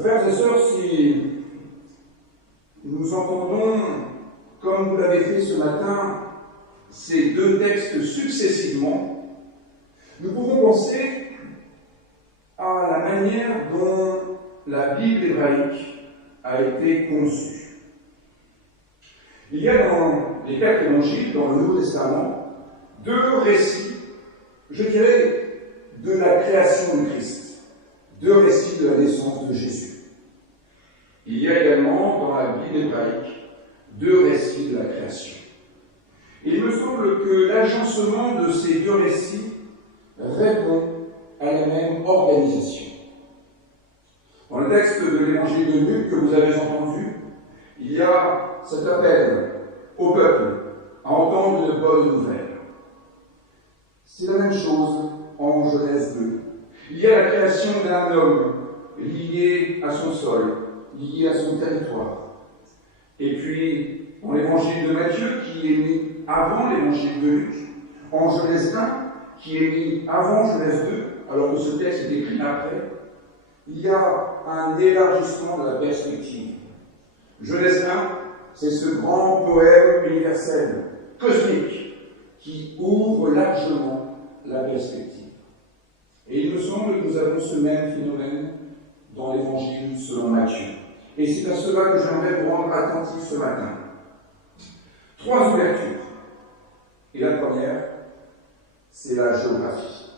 Frères et sœurs, si nous entendons, comme vous l'avez fait ce matin, ces deux textes successivement, nous pouvons penser à la manière dont la Bible hébraïque a été conçue. Il y a dans les 4 évangiles, dans le Nouveau Testament, 2 récits, je dirais, de la création du Christ, 2 récits de la naissance de Jésus. Il y a également dans la Bible hébraïque 2 récits de la création. Et il me semble que l'agencement de ces 2 récits répond à la même organisation. Dans le texte de l'évangile de Luc que vous avez entendu, il y a cet appel au peuple à entendre une bonne nouvelle. C'est la même chose en Genèse 2. Il y a la création d'un homme lié à son sol, lié à son territoire. Et puis, dans l'évangile de Matthieu, qui est mis avant l'évangile de Luc, en Genèse 1, qui est mis avant Genèse 2, alors que ce texte est écrit après, il y a un élargissement de la perspective. Genèse 1, c'est ce grand poème universel, cosmique, qui ouvre largement la perspective. Et il me semble que nous avons ce même phénomène dans l'évangile selon Matthieu. Et c'est à cela que j'aimerais vous rendre attentif ce matin. 3 ouvertures. Et la première, c'est la géographie.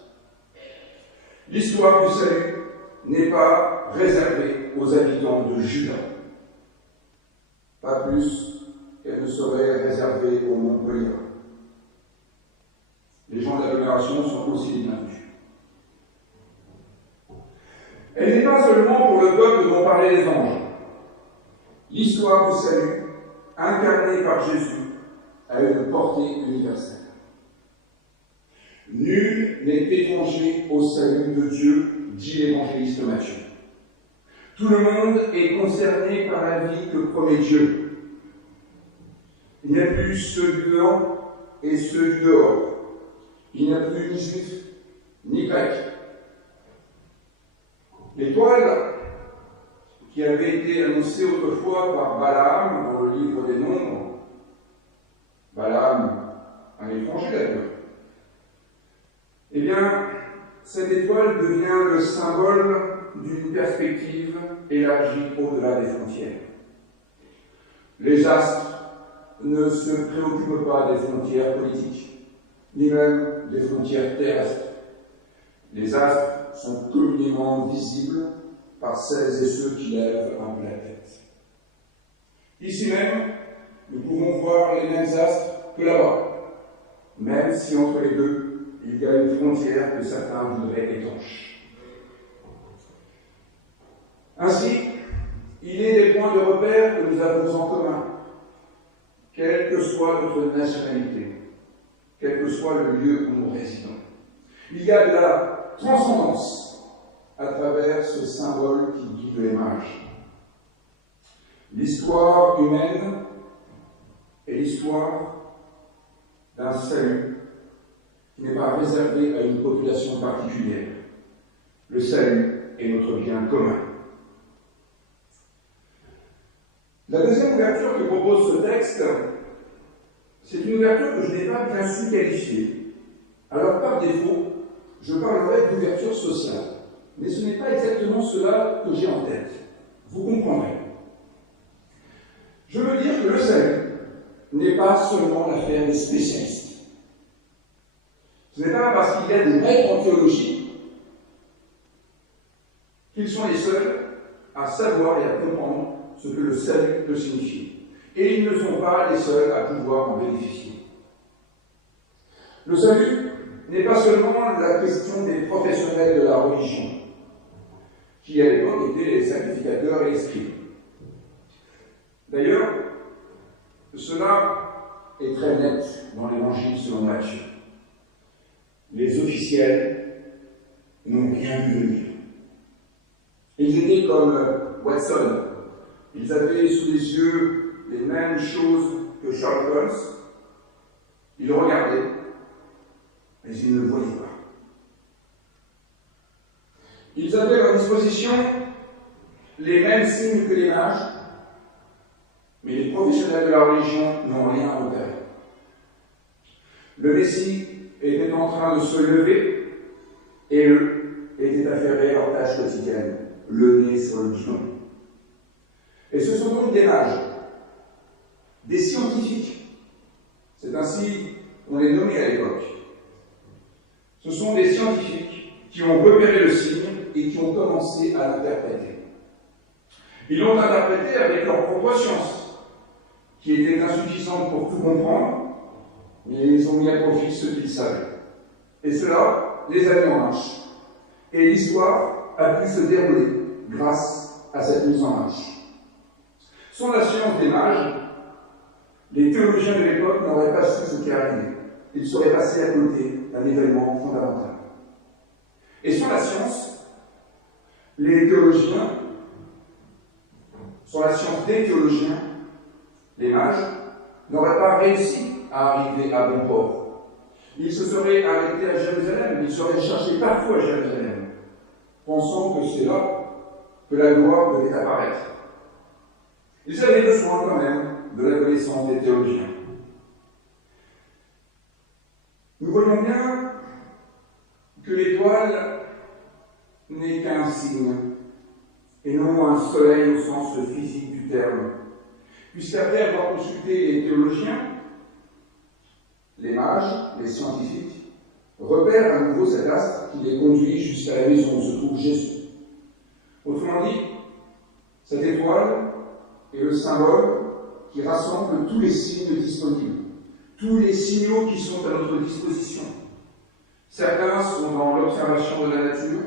L'histoire du salut n'est pas réservée aux habitants de Juda. Pas plus qu'elle ne serait réservée aux Montpellier. Les gens de l'agglomération sont aussi les bienvenus. Elle n'est pas seulement pour le peuple dont parlaient les anges. L'histoire du salut, incarnée par Jésus, a une portée universelle. Nul n'est étranger au salut de Dieu, dit l'évangéliste Matthieu. Tout le monde est concerné par la vie que promet Dieu. Il n'y a plus ceux du dedans et ceux du dehors. Il n'y a plus ni juifs ni grecs. L'étoile qui avait été annoncée autrefois par Balaam dans le livre des Nombres, Balaam, un étranger d'ailleurs, eh bien, cette étoile devient le symbole d'une perspective élargie au-delà des frontières. Les astres ne se préoccupent pas des frontières politiques, ni même des frontières terrestres. Les astres sont communément visibles par celles et ceux qui lèvent un peu la tête. Ici même, nous pouvons voir les mêmes astres que là-bas, même si entre les deux, il y a une frontière que certains voudraient étanche. Ainsi, il est des points de repère que nous avons en commun, quelle que soit notre nationalité, quel que soit le lieu où nous résidons. Il y a de la transcendance à travers ce symbole qui guide les mages. L'histoire humaine est l'histoire d'un salut qui n'est pas réservé à une population particulière. Le salut est notre bien commun. La deuxième ouverture que propose ce texte, c'est une ouverture que je n'ai pas bien su qualifier. Alors par défaut, je parlerai d'ouverture sociale. Mais ce n'est pas exactement cela que j'ai en tête. Vous comprendrez. Je veux dire que le salut n'est pas seulement l'affaire des spécialistes. Ce n'est pas parce qu'il y a des maîtres en théologie qu'ils sont les seuls à savoir et à comprendre ce que le salut peut signifier. Et ils ne sont pas les seuls à pouvoir en bénéficier. Le salut n'est pas seulement la question des professionnels de la religion, qui à l'époque étaient les sacrificateurs et les scribes. D'ailleurs, cela est très net dans l'évangile selon Matthieu. Les officiels n'ont rien vu venir. Ils étaient comme Watson. Ils avaient sous les yeux les mêmes choses que Sherlock Holmes. Ils regardaient, mais ils ne voyaient pas. Ils avaient à leur disposition les mêmes signes que les mages, mais les professionnels de la religion n'ont rien repéré. Le Messie était en train de se lever et eux étaient affairés à leur tâche quotidienne, le nez sur le guidon. Et ce sont donc des mages, des scientifiques, c'est ainsi qu'on les nommait à l'époque. Ce sont des scientifiques qui ont repéré le signe et qui ont commencé à l'interpréter. Ils l'ont interprété avec leur propre science, qui était insuffisante pour tout comprendre, mais ils ont mis à profit ce qu'ils savaient. Et cela les a mis en marche. Et l'histoire a pu se dérouler grâce à cette mise en marche. Sans la science des mages, les théologiens de l'époque n'auraient pas su ce qui arrivait. Ils seraient passés à côté d'un événement fondamental. Et sans la science, les théologiens, sans la science des théologiens, les mages n'auraient pas réussi à arriver à bon port. Ils se seraient arrêtés à Jérusalem, ils seraient cherchés partout à Jérusalem, pensant que c'est là que la gloire devait apparaître. Ils avaient besoin quand même de la connaissance des théologiens. Nous voyons bien que l'étoile n'est qu'un signe, et non un soleil au sens physique du terme, puisqu'après avoir consulté les théologiens, les mages, les scientifiques, repèrent à nouveau cet astre qui les conduit jusqu'à la maison où se trouve Jésus. Autrement dit, cette étoile est le symbole qui rassemble tous les signes disponibles, tous les signaux qui sont à notre disposition. Certains sont dans l'observation de la nature,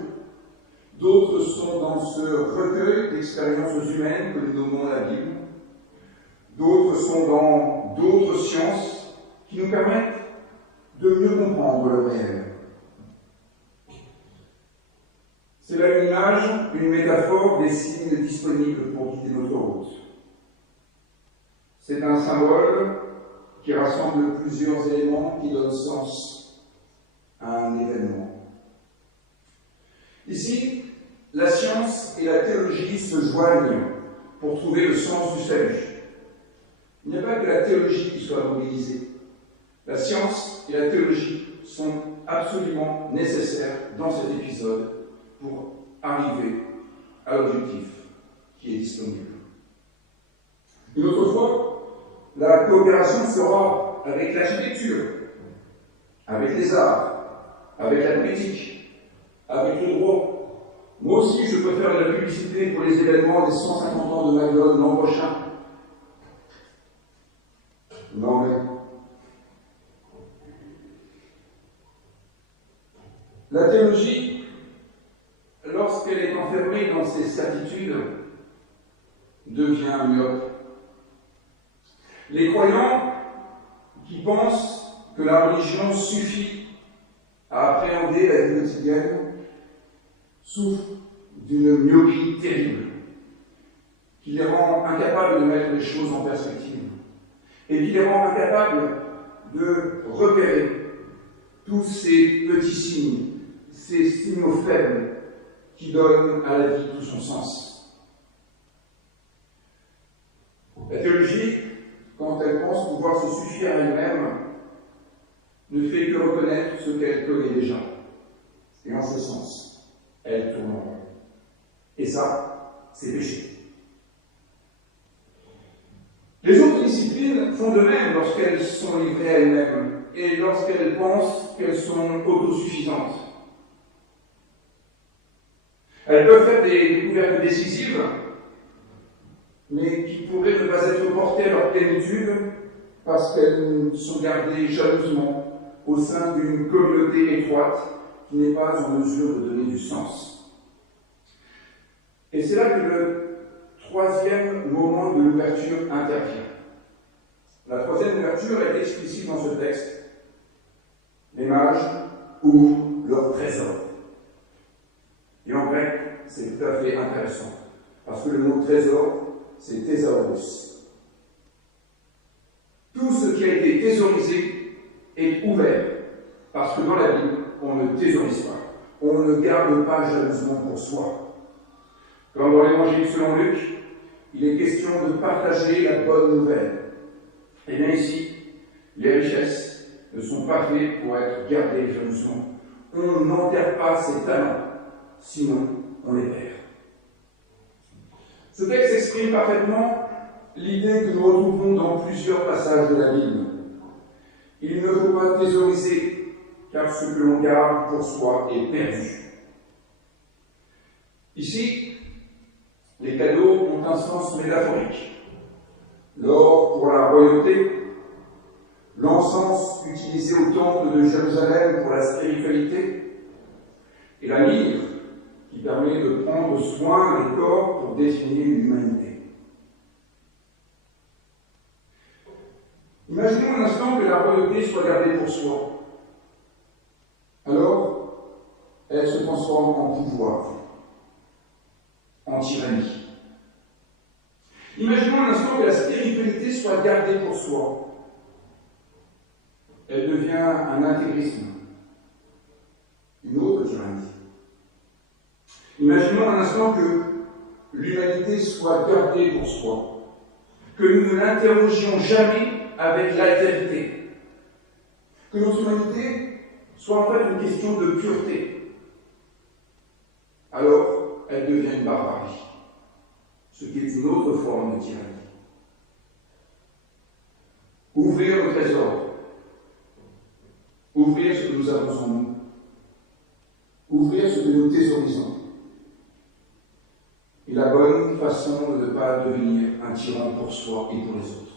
d'autres sont dans ce recueil d'expériences humaines que nous nommons la Bible, d'autres sont dans d'autres sciences qui nous permettent de mieux comprendre le réel. C'est là une image, une métaphore des signes disponibles pour guider notre route. C'est un symbole qui rassemble plusieurs éléments qui donnent sens à un événement. Ici, la science et la théologie se joignent pour trouver le sens du salut. Il n'y a pas que la théologie qui soit mobilisée. La science et la théologie sont absolument nécessaires dans cet épisode pour arriver à l'objectif qui est disponible. Une autre fois, la coopération sera avec l'architecture, avec les arts, avec la politique, avec le droit. Moi aussi, je peux faire de la publicité pour les événements des 150 ans de Magdone l'an prochain. Non mais... La théologie, lorsqu'elle est enfermée dans ses certitudes, devient myope. Les croyants qui pensent que la religion suffit à appréhender la vie quotidienne souffrent d'une myopie terrible qui les rend incapables de mettre les choses en perspective et qui les rend incapables de repérer tous ces petits signes, ces signaux faibles qui donnent à la vie tout son sens. La théologie, quand elle pense pouvoir se suffire à elle-même, ne fait que reconnaître ce qu'elle connaît déjà. Et en ce sens, elle tourne en rond. Et ça, c'est péché. Les autres disciplines font de même lorsqu'elles sont livrées à elles-mêmes et lorsqu'elles pensent qu'elles sont autosuffisantes. Elles peuvent faire des découvertes décisives, mais qui pourraient ne pas être portées à leur plénitude parce qu'elles sont gardées jalousement au sein d'une communauté étroite qui n'est pas en mesure de donner du sens. Et c'est là que le troisième moment de l'ouverture intervient. La troisième ouverture est explicite dans ce texte. Les mages ouvrent leur trésor. Et en grec, c'est tout à fait intéressant, parce que le mot trésor, c'est thésaurus. Tout ce qui a été thésaurisé est ouvert, parce que dans la Bible, on ne thésaurise pas. On ne garde pas jalousement pour soi. Comme dans l'Évangile selon Luc, il est question de partager la bonne nouvelle. Et bien ici, les richesses ne sont pas faites pour être gardées jalousement. On n'enterre pas ses talents, sinon on les perd. Ce texte exprime parfaitement l'idée que nous retrouvons dans plusieurs passages de la Bible. Il ne faut pas thésauriser, car ce que l'on garde pour soi est perdu. Ici, les cadeaux ont un sens métaphorique. L'or pour la royauté, l'encens utilisé au temple de Jérusalem pour la spiritualité, et la myrrhe qui permet de prendre soin des corps pour définir l'humanité. Imaginons un instant que la royauté soit gardée pour soi. Alors, elle se transforme en pouvoir, en tyrannie. Imaginons un instant que la spiritualité soit gardée pour soi. Elle devient un intégrisme, une autre tyrannie. Imaginons un instant que l'humanité soit gardée pour soi, que nous ne l'interrogions jamais avec l'altérité, que notre humanité soit en fait une question de pureté. Alors, elle devient une barbarie, ce qui est une autre forme de tyrannie. Ouvrir le trésor, ouvrir ce que nous avons en nous, ouvrir ce que nous thésaurisons, est la bonne façon de ne pas devenir un tyran pour soi et pour les autres.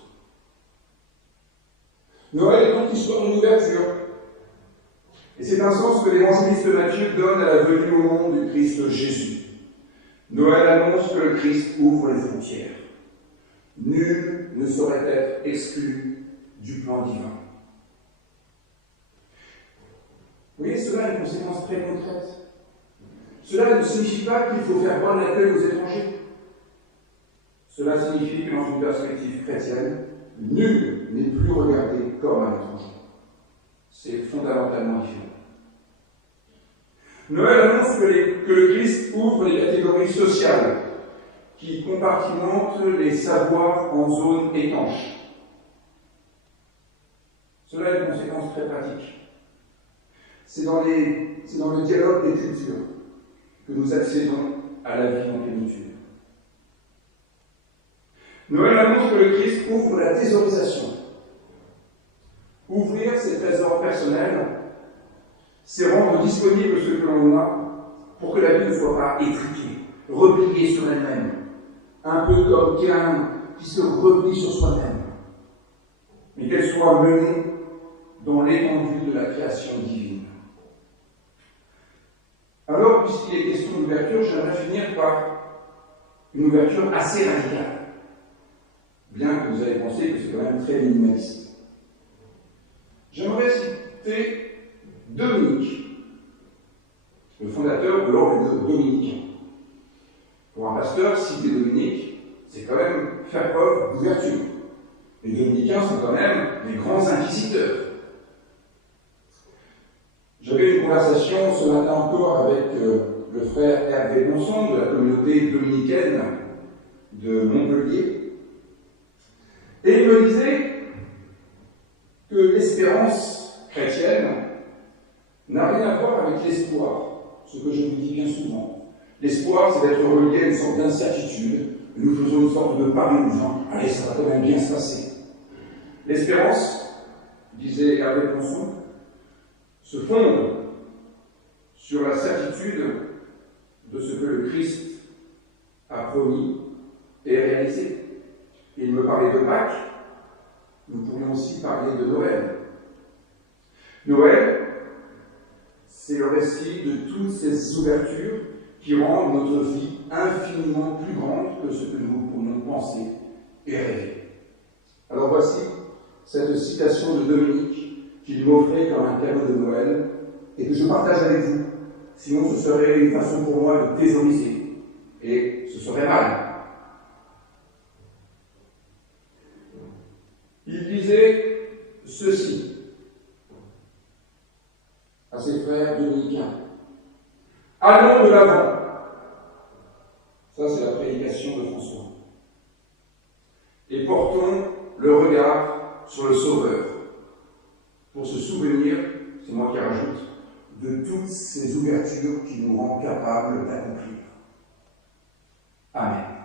Noël est donc l'histoire d'une ouverture. Et c'est un sens que l'évangéliste Matthieu donne à la venue au monde du Christ Jésus. Noël annonce que le Christ ouvre les frontières. Nul ne saurait être exclu du plan divin. Vous voyez, cela a une conséquence très concrète. Cela ne signifie pas qu'il faut faire bon accueil aux étrangers. Cela signifie que dans une perspective chrétienne, nul n'est plus regardé comme un étranger. C'est fondamentalement différent. Noël annonce que le Christ ouvre les catégories sociales qui compartimentent les savoirs en zones étanches. Cela a une conséquence très pratique. C'est dans le dialogue des cultures que nous accédons à la vie en plénitude. Noël annonce que le Christ ouvre la thésaurisation. Ouvrir ses trésors personnels, c'est rendre disponible ce que l'on a pour que la vie ne soit pas étriquée, repliée sur elle-même, un peu comme Caïn qui se replie sur soi-même, mais qu'elle soit menée dans l'étendue de la création divine. Alors, puisqu'il est question d'ouverture, j'aimerais finir par une ouverture assez radicale, bien que vous avez pensé que c'est quand même très minimaliste. J'aimerais citer Dominique, le fondateur de l'ordre dominicain. Pour un pasteur, citer Dominique, c'est quand même faire preuve d'ouverture. Les dominicains sont quand même des grands inquisiteurs. J'avais une conversation ce matin encore avec le frère Hervé Bonson de la communauté dominicaine de Montpellier. Et il me disait que l'espérance chrétienne n'a rien à voir avec l'espoir, ce que je vous dis bien souvent. L'espoir, c'est d'être relié à une sorte d'incertitude. Nous faisons une sorte de pari en disant « Allez, ça va quand même bien se passer ». L'espérance, disait Hervé Bonson, se fonde sur la certitude de ce que le Christ a promis et réalisé. Il me parlait de Pâques, nous pourrions aussi parler de Noël. Noël, c'est le récit de toutes ces ouvertures qui rendent notre vie infiniment plus grande que ce que nous pourrions penser et rêver. Alors voici cette citation de Dominique qu'il m'offrait comme un cadeau de Noël et que je partage avec vous. Sinon, ce serait une façon pour moi de thésauriser et ce serait mal. Il disait ceci à ses frères dominicains. Allons de l'avant. Ça, c'est la prédication de François. Et portons le regard sur le Sauveur, pour se souvenir, c'est moi qui rajoute, de toutes ces ouvertures qui nous rendent capables d'accomplir. Amen.